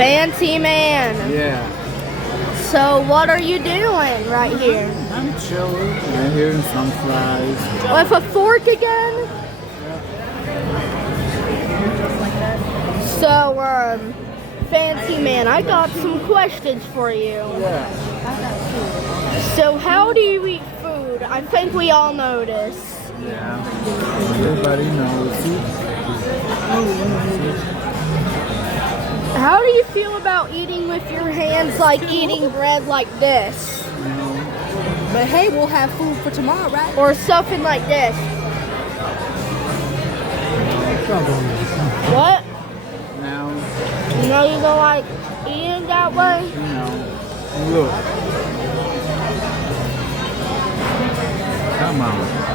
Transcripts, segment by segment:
Fancy man. Yeah. So what are you doing right here? I'm chilling. I'm hearing some fries. With a fork again? So, Fancy man, I got some questions for you. Yeah. So how do you eat food? I think we all know this. Yeah. Everybody knows. How do you feel about eating with your hands, like eating bread like this? But hey, we'll have food for tomorrow, right? Or something like this? What? Now, You know you don't like eating that way? look. Come on.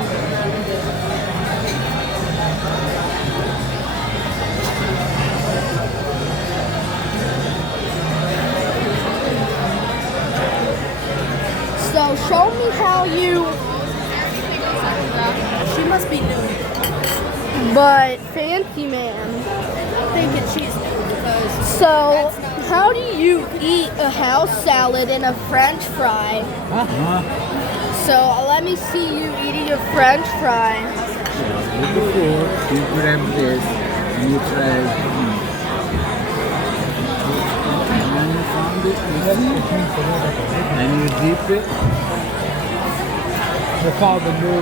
So show me how you, She must be new. but Fancy man. I'm thinking she's new because So how do you eat a house salad and a French fry? So let me see you eating a French fry. With the fork, you grab this and you try. And you found it, and you dip it. They call the new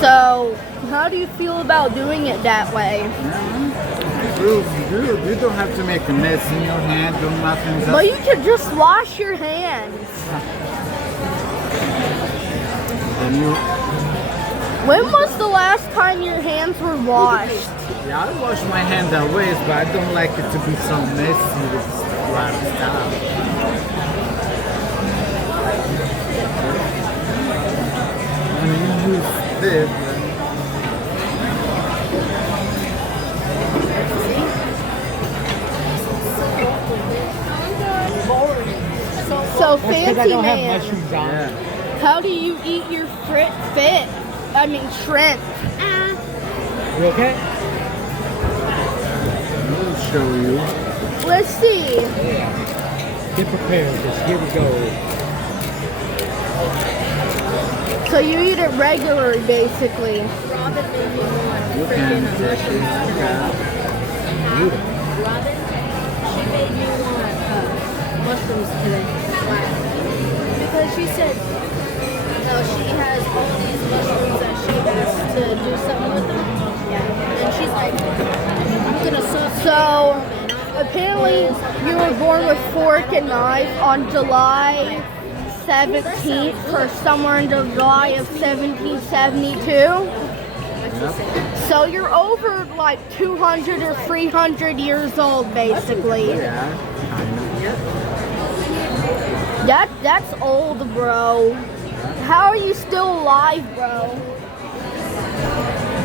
So how do you feel about doing it that way? You don't have to make a mess in your hand or nothing. But you can just wash your hands. And you, When was the last time your hands were washed? yeah, I wash my hands always, but I don't like it to be so messy with a lot of stuff. And you use this. So because I Fancy don't have man, mushrooms on. Yeah. how do you eat your shrimp? You okay? I'll show you. Let's see. Get prepared, because here we go. So you eat it regularly, basically. You can take it. Yeah. Robin, she made me want mushrooms today. Why? Because she said, no, she has all these mushrooms that she has to do something with them. Yeah. And she's like, I'm gonna So apparently you were born with fork and knife on July 17th or somewhere in July of 1772. So you're over like 200 or 300 years old, basically. Yeah. That's old, bro. How are you still alive, bro?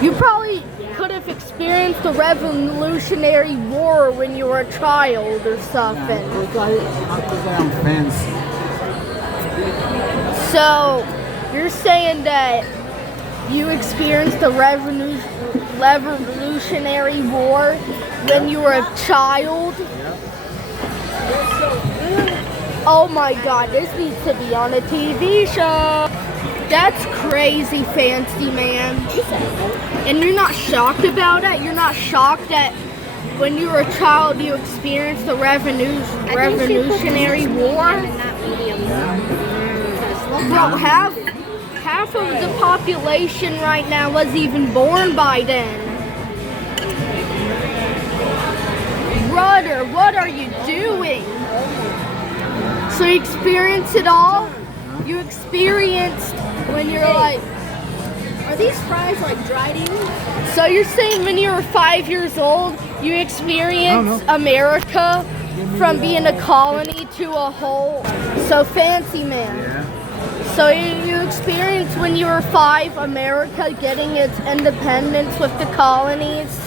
You probably could have experienced the Revolutionary War when you were a child or something. Because I'm fancy. So you're saying that you experienced the Revolutionary War when you were a child? Oh my God, this needs to be on a TV show. That's crazy, Fancy man. And you're not shocked about it? You're not shocked that when you were a child you experienced the Revolutionary War? Bro, half of the population right now was even born by then. Brother, what are you doing? So you experienced it all? You experienced when you're like... Are these fries like dried in? So you're saying when you were 5 years old, you experienced America from being a colony to a whole... So Fancy man. Yeah. So you experienced when you were 5 America getting its independence with the colonies?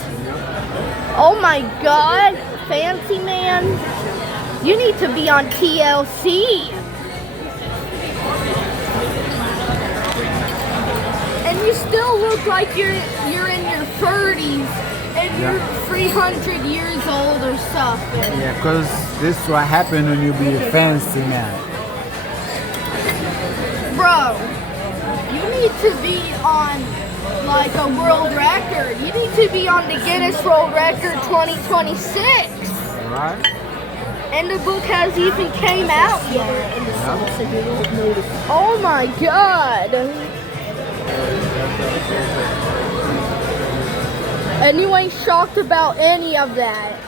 Oh my God, Fancy man. You need to be on TLC. And you still look like you're in your 30s and you're 300 years old or something. Yeah, because this is what happens when you be a fancy man. Bro, you need to be on like a world record. You need to be on the Guinness World Record 2026. Right? And the book hasn't even came out yet. Oh my god. And you ain't shocked about any of that.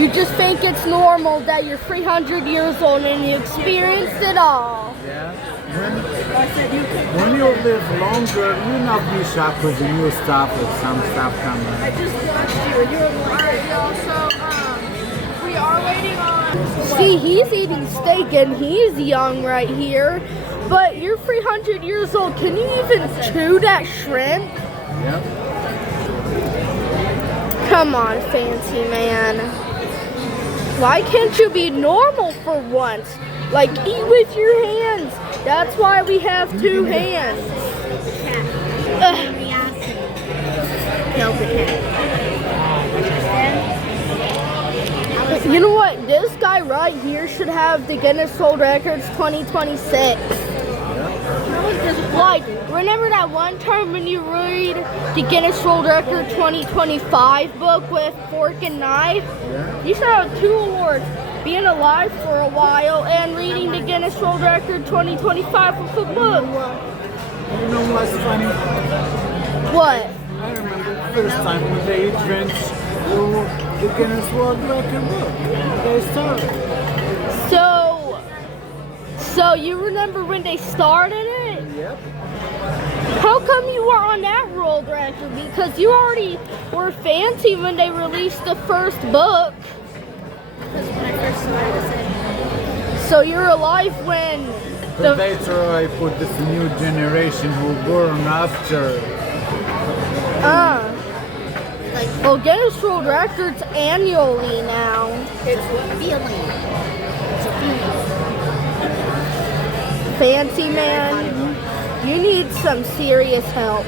You just think it's normal that you're 300 years old and you experienced it all. Yeah. When you live longer, you not be shocked with the new stuff or some stuff coming. I just watched you and you were like, We are waiting on. See, he's eating steak and he's young right here. But you're 300 years old. Can you even chew that shrimp? Yep. Come on, fancy man. Why can't you be normal for once? Like, eat with your hands. That's why we have two hands. Ugh. kill the cat. You know what? This guy right here should have the Guinness World Records 2026. Like, remember that one time when you read the Guinness World Record 2025 book with fork and knife? Yeah. You should have 2 awards. Being alive for a while and reading the Guinness World Record 2025 with a book. You know what's funny? What? I remember the first time when they drenched the Guinness World Record book. They started. So you remember when they started it? Yep. How come you were on that world record? Because you already were fancy when they released the first book. Because when I first saw it, I said, So you're alive when But later I put this new generation who born after. Well, Guinness World Records annually now. it's a feeling. It's a feeling. Fancy man, you need some serious help.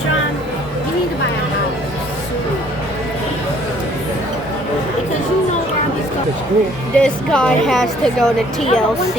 John, you need to buy a house soon. Because you know where I'm going. It's cool. This guy has to go to TLC.